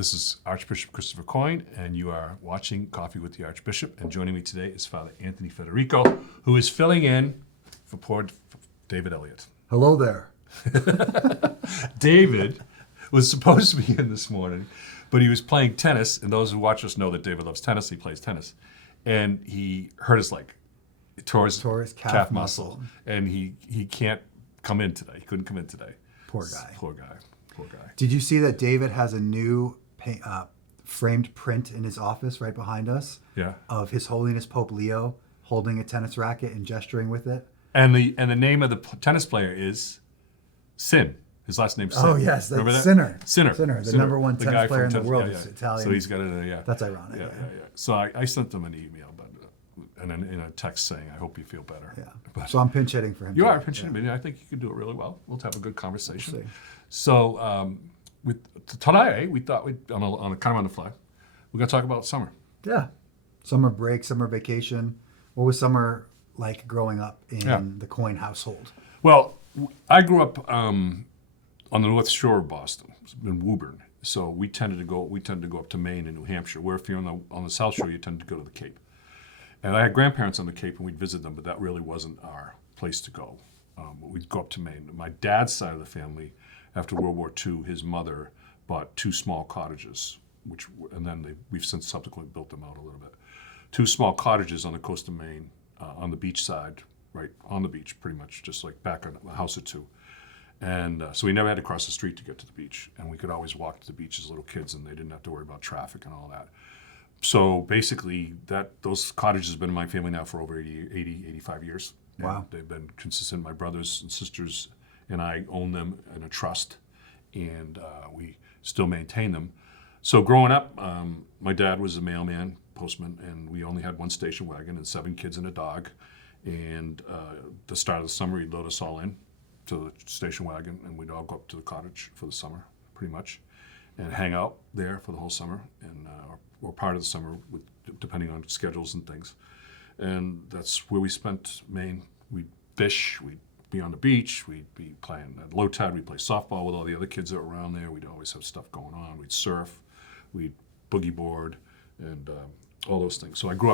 This is Archbishop Christopher Coyne, and you are watching Coffee with the Archbishop. And joining me today is Father Anthony Federico, who is filling in for poor David Elliott. Hello there. David was supposed to be in this morning, but he was playing tennis, and those who watch us know that David loves tennis. He plays tennis, and he hurt his leg. He tore his calf muscle, and he can't come in today. He couldn't come in today. Poor guy. Poor guy. Did you see that David has a new framed print in his office right behind us? Yeah. Of His Holiness Pope Leo holding a tennis racket and gesturing with it. And the name of the tennis player is Sin. His last name's Sin. Oh yes, that's Remember that? Sinner. The number one tennis player in the world is Italian. So he's got it. Yeah. That's ironic. Yeah. So I sent him an email, and in a text saying, "I hope you feel better." Yeah. But so I'm pinch hitting for him. You are pinch hitting, I think you can do it really well. We'll have a good conversation. We'll see. So today we thought we'd on the fly, we're going to talk about summer. Yeah. Summer break, summer vacation. What was summer like growing up in the Coyne household? Well, I grew up on the North Shore of Boston, in Woburn. So we tended to go up to Maine and New Hampshire. Where if you're on the South Shore, you tend to go to the Cape. And I had grandparents on the Cape, and we'd visit them, but that really wasn't our place to go. We'd go up to Maine. My dad's side of the family, after World War II, his mother bought 2 small cottages, we've since subsequently built them out a little bit. 2 small cottages on the coast of Maine, on the beach side, right on the beach, pretty much, just like back on a house or 2. And so we never had to cross the street to get to the beach, and we could always walk to the beach as little kids, and they didn't have to worry about traffic and all that. So basically, those cottages have been in my family now for over 85 years. Wow. And they've been consistent. My brothers and sisters and I own them in a trust, and we still maintain them. So growing up, my dad was a mailman, postman, and we only had 1 station wagon and 7 kids and a dog. And the start of the summer, he'd load us all in to the station wagon, and we'd all go up to the cottage for the summer, pretty much, and hang out there for the whole summer, and or part of the summer, depending on schedules and things. And that's where we spent Maine. We'd fish, we'd be on the beach, we'd be playing at low tide, we'd play softball with all the other kids that were around there. We'd always have stuff going on. We'd surf, we'd boogie board, and all those things. So I grew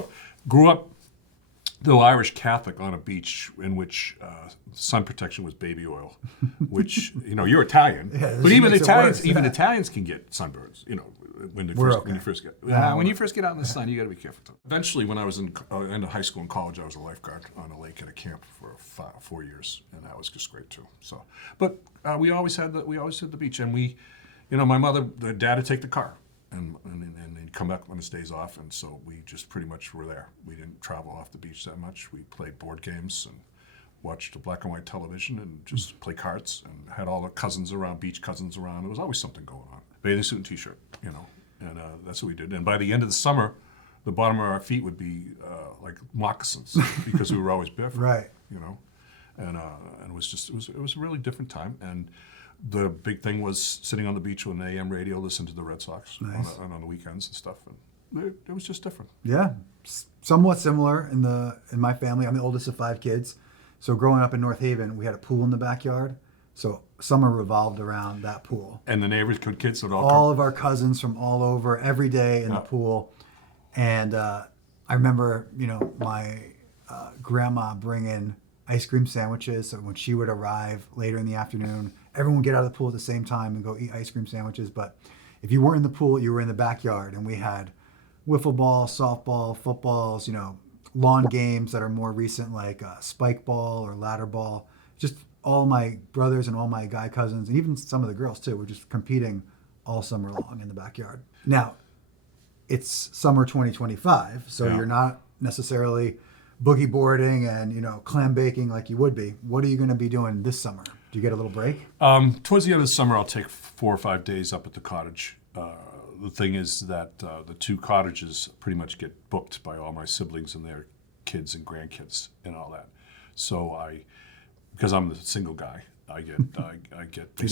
up though Irish Catholic, on a beach in which sun protection was baby oil, which, you're Italian, but even Italians can get sunburns, when you first get out in the sun, you got to be careful. Eventually, when I was in high school and college, I was a lifeguard on a lake at a camp for 4 years, and that was just great too. So, but we always had the beach, and the dad would take the car, and they'd come back on his days off, and so we just pretty much were there. We didn't travel off the beach that much. We played board games and watched black and white television and just play cards, and had all the beach cousins around. There was always something going on. Bathing suit and t-shirt, and that's what we did. And by the end of the summer, the bottom of our feet would be like moccasins because we were always barefoot. Right. And it was a really different time. And the big thing was sitting on the beach with an AM radio, listening to the Red Sox on the weekends and stuff. And it was just different. Yeah, somewhat similar in my family. I'm the oldest of 5 kids. So growing up in North Haven, we had a pool in the backyard. So summer revolved around that pool. And the neighbors, kids would all of our cousins from all over, every day in the pool. And I remember, my grandma bringing ice cream sandwiches. So when she would arrive later in the afternoon, everyone would get out of the pool at the same time and go eat ice cream sandwiches. But if you weren't in the pool, you were in the backyard. And we had wiffle ball, softball, footballs, lawn games that are more recent, like spike ball or ladder ball. Just all my brothers and all my guy cousins, and even some of the girls too, were just competing all summer long in the backyard. Now, it's summer 2025, so you're not necessarily boogie boarding and clam baking like you would be. What are you going to be doing this summer? Do you get a little break? Towards the end of the summer, I'll take 4 or 5 days up at the cottage. The thing is that the 2 cottages pretty much get booked by all my siblings and their kids and grandkids and all that. So because I'm the single guy, I get. They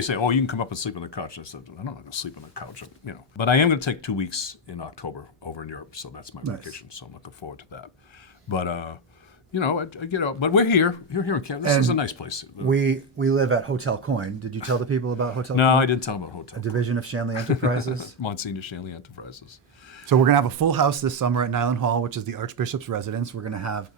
say, oh, you can come up and sleep on the couch. I said, I'm not going to sleep on the couch, But I am going to take 2 weeks in October over in Europe, so that's my vacation. So I'm looking forward to that. But I get out. But we're here. You're here in Canada. This is a nice place. We live at Hotel Coyne. Did you tell the people about Hotel No, Coyne? I didn't tell them about Hotel. A division of Shanley Enterprises. Monsignor Shanley Enterprises. So we're going to have a full house this summer at Nyland Hall, which is the Archbishop's residence. We're going to have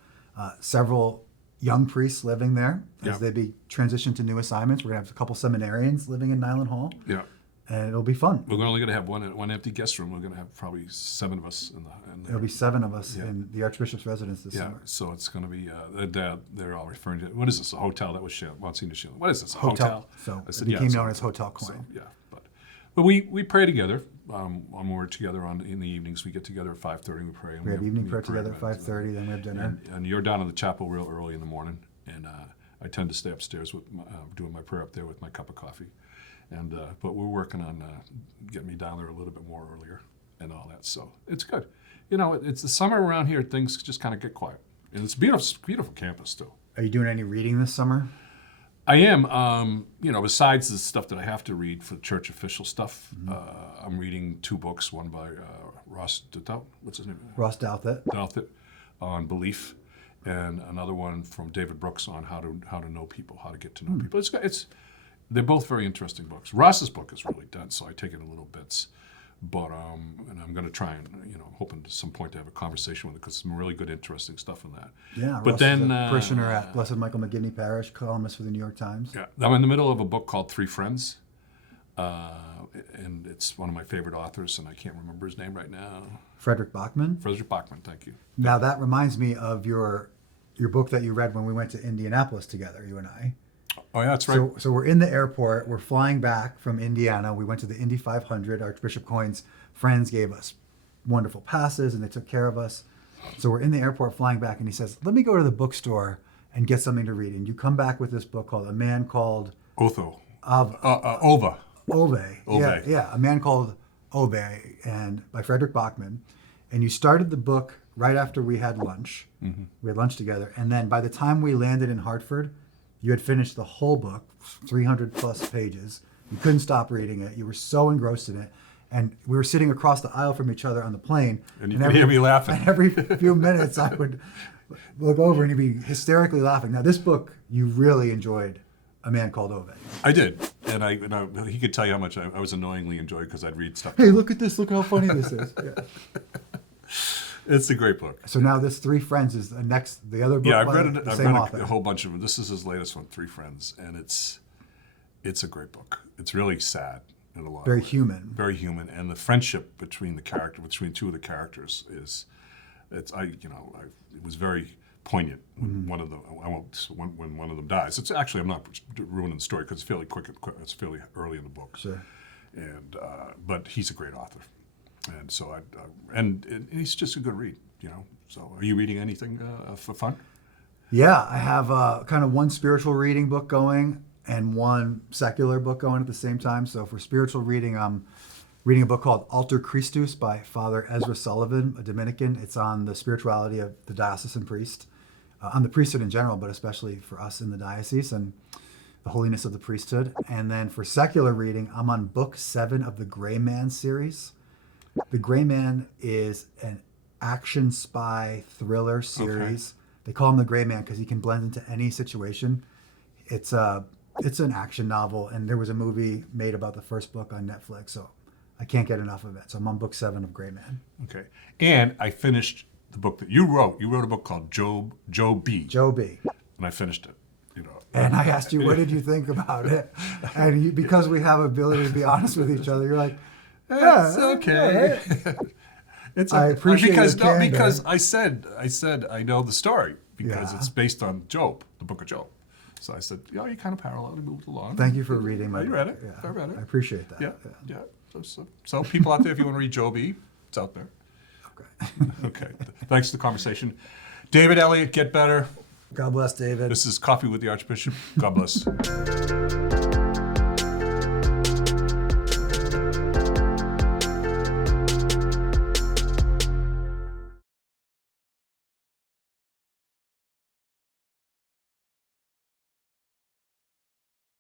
several young priests living there as they be transitioned to new assignments. We're going to have a couple seminarians living in Nyland Hall. Yeah. And it'll be fun. We're only going to have one empty guest room. We're going to have probably 7 of us in the. There'll be 7 of us in the Archbishop's residence this Yeah, summer. so it's going to be. They're all referring to what is this? A hotel? That was Monsignor Shanley. What is this? A Hotel. hotel? So I it said, became so- known as Hotel Coyne. So, yeah, but we pray together. When we're together in the evenings, we get together at 5:30 and we pray. And We have evening prayer pray together at about it. 5:30, then we have dinner. And you're down in the chapel real early in the morning, and I tend to stay upstairs with doing my prayer up there with my cup of coffee. And but we're working on getting me down there a little bit more earlier and all that. So it's good. It's the summer around here. Things just kind of get quiet, and it's beautiful campus too. Are you doing any reading this summer? I am. Besides the stuff that I have to read for the church official stuff, I'm reading 2 books. One by Ross Douthat. What's his name? Ross Douthat. Douthat on belief, and another one from David Brooks on how to know people, how to get to know people. They're both very interesting books. Ross's book is really dense, so I take it in little bits. But and I'm going to try and hoping at some point to have a conversation with it because some really good, interesting stuff in that. Yeah, but Ross then is a parishioner at Blessed Michael McGivney Parish, columnist for the New York Times. Yeah, I'm in the middle of a book called 3 Friends, and it's one of my favorite authors, and I can't remember his name right now. Frederick Bachman. Frederick Bachman, thank you. Now that reminds me of your book that you read when we went to Indianapolis together, you and I. Oh, yeah, that's right. So we're in the airport. We're flying back from Indiana. We went to the Indy 500. Archbishop Coyne's friends gave us wonderful passes, and they took care of us. So we're in the airport flying back, and he says, "Let me go to the bookstore and get something to read." And you come back with this book called A Man Called Otho. Ove. Ove. Yeah, A Man Called Ove, and by Frederick Bachman. And you started the book right after we had lunch. Mm-hmm. We had lunch together, and then by the time we landed in Hartford, you had finished the whole book, 300 plus pages. You couldn't stop reading it. You were so engrossed in it. And we were sitting across the aisle from each other on the plane. And you could hear me laughing. And every few minutes I would look over and you'd be hysterically laughing. Now, this book, you really enjoyed A Man Called Ove. I did. And he could tell you how much I was annoyingly enjoyed because I'd read stuff. Hey, look at this. Look how funny this is. Yeah. It's a great book. So now this 3 Friends is the other book. Yeah, I've by read it. the I've same read author. a whole bunch of them. This is his latest one, 3 Friends, and it's a great book. It's really sad in a lot. Very of ways. human. Very human, and the friendship between 2 of the characters it was very poignant when one of them. When one of them dies. It's actually I'm not ruining the story because it's fairly quick. It's fairly early in the book. Sure. And but he's a great author. And so and he's just a good read, So, are you reading anything for fun? Yeah, I have kind of one spiritual reading book going and one secular book going at the same time. So for spiritual reading, I'm reading a book called Alter Christus by Father Ezra Sullivan, a Dominican. It's on the spirituality of the diocesan priest, on the priesthood in general, but especially for us in the diocese and the holiness of the priesthood. And then for secular reading, I'm on book 7 of the Gray Man series. The Gray Man is an action spy thriller series. Okay. They call him the Gray Man because he can blend into any situation. It's an action novel, and there was a movie made about the first book on Netflix, so I can't get enough of it. So I'm on book 7 of Gray Man. Okay. And I finished the book that you wrote. You wrote a book called Job B. Job B. And I finished it. And I asked you, what did you think about it? And because we have ability to be honest with each other, you're like, it's okay. I appreciate because I said I know the story because it's based on Job, the book of Job. So I said, you kind of parallelly moved along. Thank you for reading my book. You read it. Yeah. I read it. I appreciate that. Yeah. So people out there, if you want to read Job E, it's out there. Okay. Okay. Thanks for the conversation. David Elliott, get better. God bless, David. This is Coffee with the Archbishop. God bless.